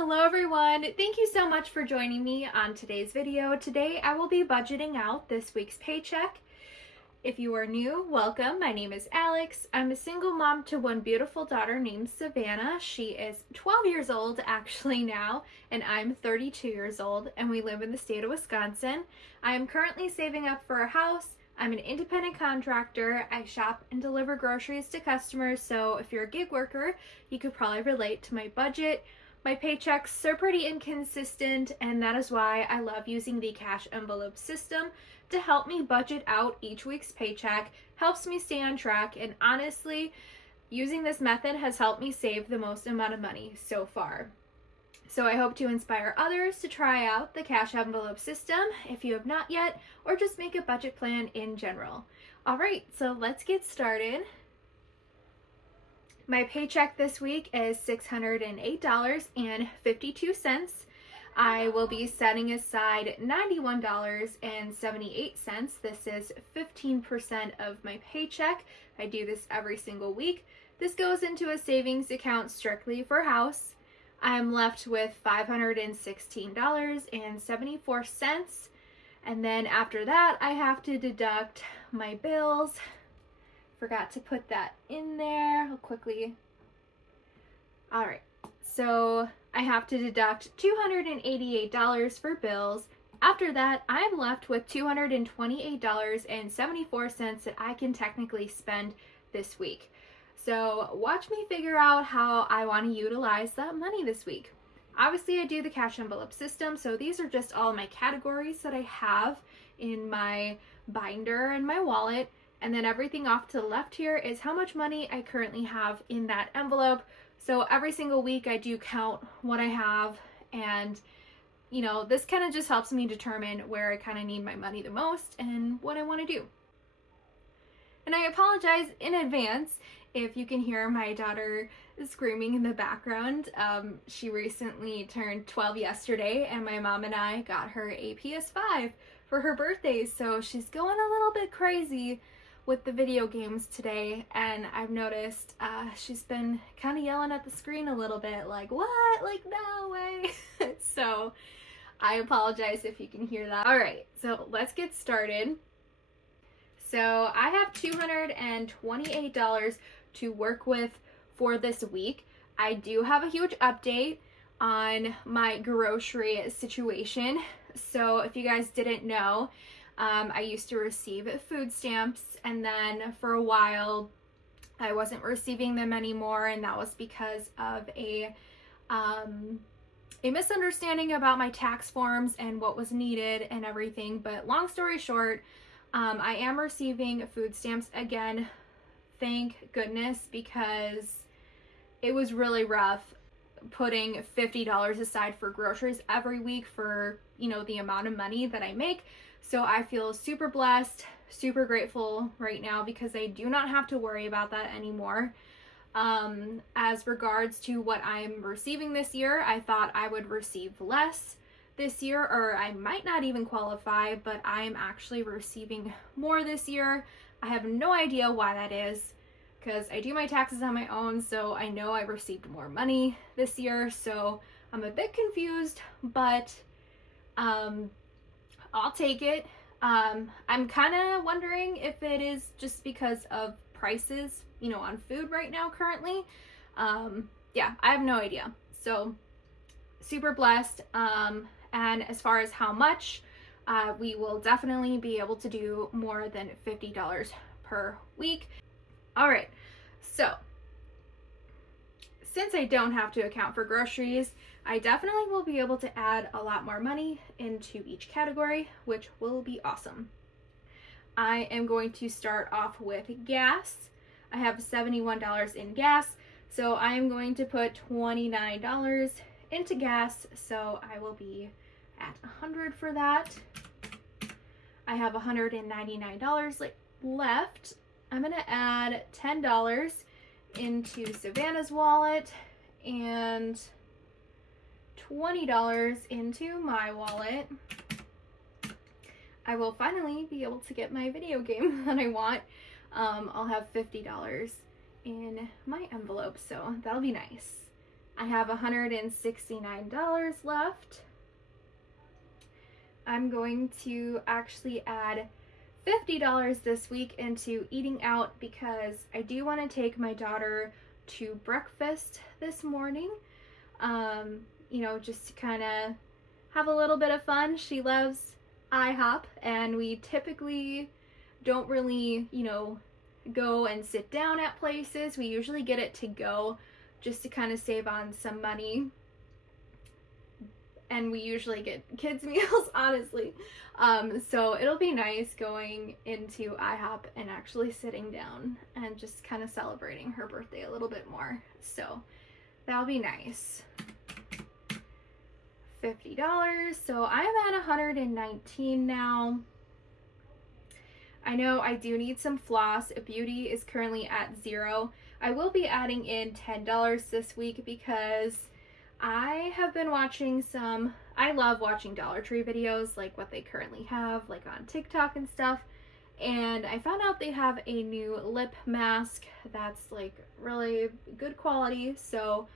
Hello everyone! Thank you so much for joining me on today's video. Today I will be budgeting out this week's paycheck. If you are new, welcome. My name is Alex. I'm a single mom to one beautiful daughter named Savannah. She is 12 years old actually now, and I'm 32 years old, and we live in the state of Wisconsin. I am currently saving up for a house. I'm an independent contractor. I shop and deliver groceries to customers, so if you're a gig worker, you could probably relate to my budget. My paychecks are pretty inconsistent, and that is why I love using the cash envelope system to help me budget out each week's paycheck, helps me stay on track, and honestly, using this method has helped me save the most amount of money so far. So I hope to inspire others to try out the cash envelope system if you have not yet, or just make a budget plan in general. Alright, so let's get started. My paycheck this week is $608.52. I will be setting aside $91.78. This is 15% of my paycheck. I do this every single week. This goes into a savings account strictly for house. I'm left with $516.74. And then after that, I have to deduct my bills. Forgot to put that in there. I'll quickly. Alright, so I have to deduct $288 for bills. After that, I'm left with $228.74 that I can technically spend this week. So watch me figure out how I want to utilize that money this week. Obviously, I do the cash envelope system, so these are just all my categories that I have in my binder and my wallet. And then everything off to the left here is how much money I currently have in that envelope. So every single week I do count what I have, and you know, this kind of just helps me determine where I kind of need my money the most and what I want to do. And I apologize in advance if you can hear my daughter screaming in the background. She recently turned 12 yesterday, and my mom and I got her a PS5 for her birthday, so she's going a little bit crazy with the video games today, and I've noticed she's been kind of yelling at the screen a little bit, like, what? Like, no way. So I apologize if you can hear that. Alright, so let's get started. So I have $228 to work with for this week. I do have a huge update on my grocery situation. So if you guys didn't know, I used to receive food stamps, and then for a while I wasn't receiving them anymore, and that was because of a misunderstanding about my tax forms and what was needed and everything. But long story short, I am receiving food stamps again, thank goodness, because it was really rough putting $50 aside for groceries every week for, you know, the amount of money that I make. So I feel super blessed, super grateful right now because I do not have to worry about that anymore. As regards to what I'm receiving this year, I thought I would receive less this year, or I might not even qualify, but I'm actually receiving more this year. I have no idea why that is, because I do my taxes on my own, so I know I received more money this year, so I'm a bit confused, but I'll take it. I'm kind of wondering if it is just because of prices, you know, on food right now currently. Yeah, I have no idea. So super blessed. And as far as how much, we will definitely be able to do more than $50 per week. All right, so since I don't have to account for groceries, I definitely will be able to add a lot more money into each category, which will be awesome. I am going to start off with gas. I have $71 in gas, so I am going to put $29 into gas, so I will be at $100 for that. I have $199 left. I'm going to add $10 into Savannah's wallet and $20 into my wallet. I will finally be able to get my video game that I want. I'll have $50 in my envelope, so that'll be nice. I have $169 left. I'm going to actually add $50 this week into eating out because I do want to take my daughter to breakfast this morning. You know, just to kind of have a little bit of fun. She loves IHOP, and we typically don't really, you know, go and sit down at places. We usually get it to go just to kind of save on some money. And we usually get kids meals, honestly. So it'll be nice going into IHOP and actually sitting down and just kind of celebrating her birthday a little bit more. So that'll be nice. $50. So I'm at 119 now. I know I do need some floss. Beauty is currently at 0. I will be adding in $10 this week because I have been watching I love watching Dollar Tree videos, like what they currently have, like on TikTok and stuff. And I found out they have a new lip mask that's like really good quality. So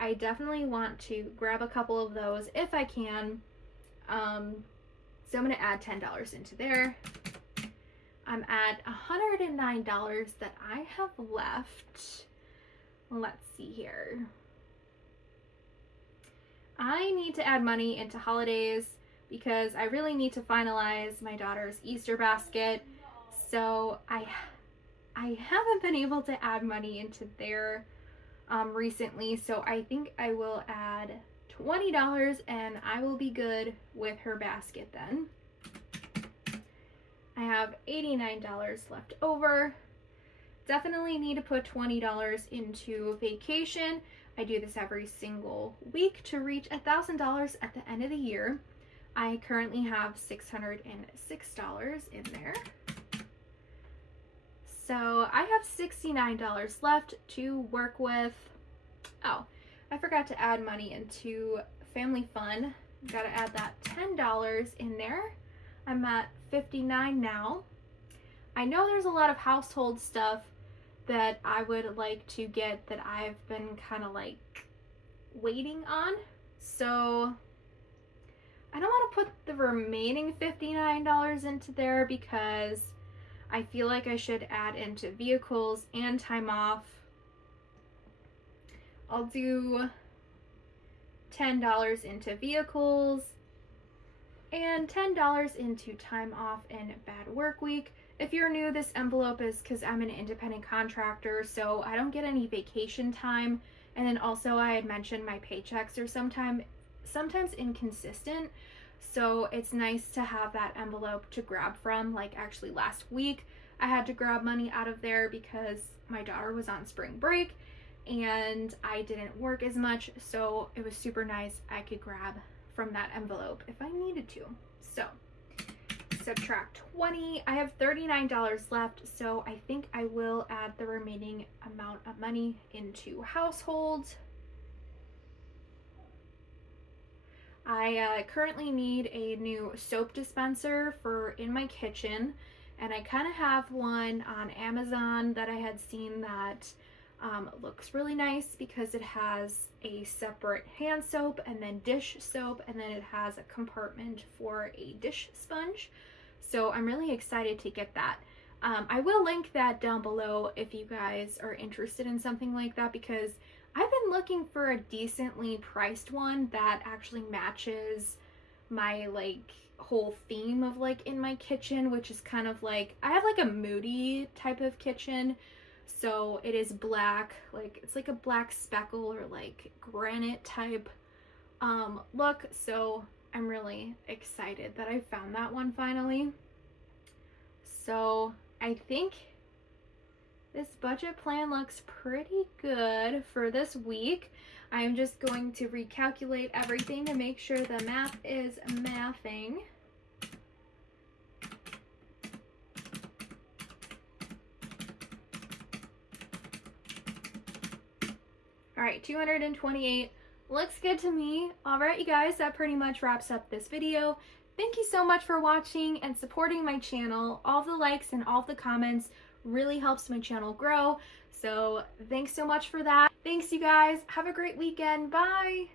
I definitely want to grab a couple of those if I can. So I'm going to add $10 into there. I'm at $109 that I have left. Let's see here. I need to add money into holidays because I really need to finalize my daughter's Easter basket. So I haven't been able to add money into there recently. So I think I will add $20 and I will be good with her basket then. I have $89 left over. Definitely need to put $20 into vacation. I do this every single week to reach $1,000 at the end of the year. I currently have $606 in there. So I have $69 left to work with. Oh, I forgot to add money into family fun. Gotta add that $10 in there. I'm at 59 now. I know there's a lot of household stuff that I would like to get that I've been kind of like waiting on. So I don't want to put the remaining $59 into there because I feel like I should add into vehicles and time off. I'll do $10 into vehicles and $10 into time off and bad work week. If you're new, this envelope is because I'm an independent contractor, so I don't get any vacation time. And then also I had mentioned my paychecks are sometimes inconsistent. So it's nice to have that envelope to grab from. Like actually last week, I had to grab money out of there because my daughter was on spring break and I didn't work as much. So it was super nice. I could grab from that envelope if I needed to. So subtract 20. I have $39 left, so I think I will add the remaining amount of money into household. I currently need a new soap dispenser for in my kitchen, and I kind of have one on Amazon that I had seen that looks really nice because it has a separate hand soap and then dish soap, and then it has a compartment for a dish sponge. So I'm really excited to get that. I will link that down below if you guys are interested in something like that, because I've been looking for a decently priced one that actually matches my like whole theme of like in my kitchen, which is kind of like, I have like a moody type of kitchen. So it is black, like it's like a black speckle or like granite type look. So I'm really excited that I found that one finally. So I think this budget plan looks pretty good for this week. I'm just going to recalculate everything to make sure the math is mathing. All right, 228 looks good to me. All right, you guys, that pretty much wraps up this video. Thank you so much for watching and supporting my channel. All the likes and all the comments really helps my channel grow. So thanks so much for that. Thanks, you guys. Have a great weekend. Bye.